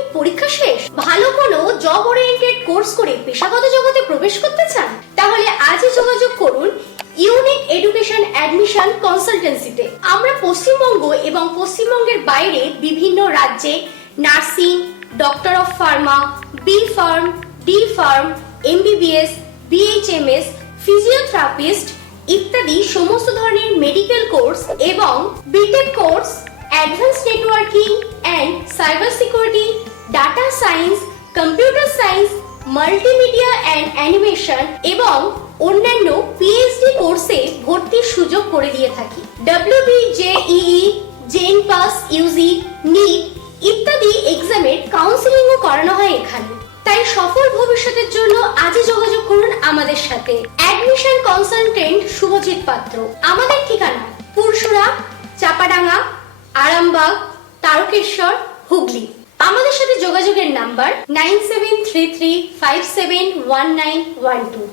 মাধ্যমিক পরীক্ষা শেষ, ভালো কোনো জব ওরিয়েন্টেড কোর্স করে পেশাগত জগতে প্রবেশ করতে চান? তাহলে আজই যোগাযোগ করুন ইউনিক এডুকেশন অ্যাডমিশন কনসালটেন্সিতে। আমরা পশ্চিমবঙ্গ এবং পশ্চিমবঙ্গের বাইরে বিভিন্ন রাজ্যে nursing, doctor of pharma, B pharm, D pharm, MBBS, BHMS, physiotherapist ইত্যাদি সমস্ত ধরনের মেডিকেল কোর্স এবং BTech course, advance networking and cyber security, data science, computer science, multimedia and animation এবং অন্যান্য পিএইচডি কোর্সে ভর্তির সুযোগ করে দিয়ে থাকি। WBJEE, JENPAS, UG, NEET ইত্যাদি এক্সামের কাউন্সিলিংও করানো হয় এখানে। তাই সফল ভবিষ্যতের জন্য আজই যোগাযোগ করুন আমাদের সাথে। অ্যাডমিশন কনসালটেন্ট শুভজিৎ পাত্র। আমাদের ঠিকানা পুরসুরা, চাপাডাঙ্গা, আরামবাগ, তারকেশ্বর, হুগলি। আমাদের সাথে যোগাযোগের নাম্বার 9733571912।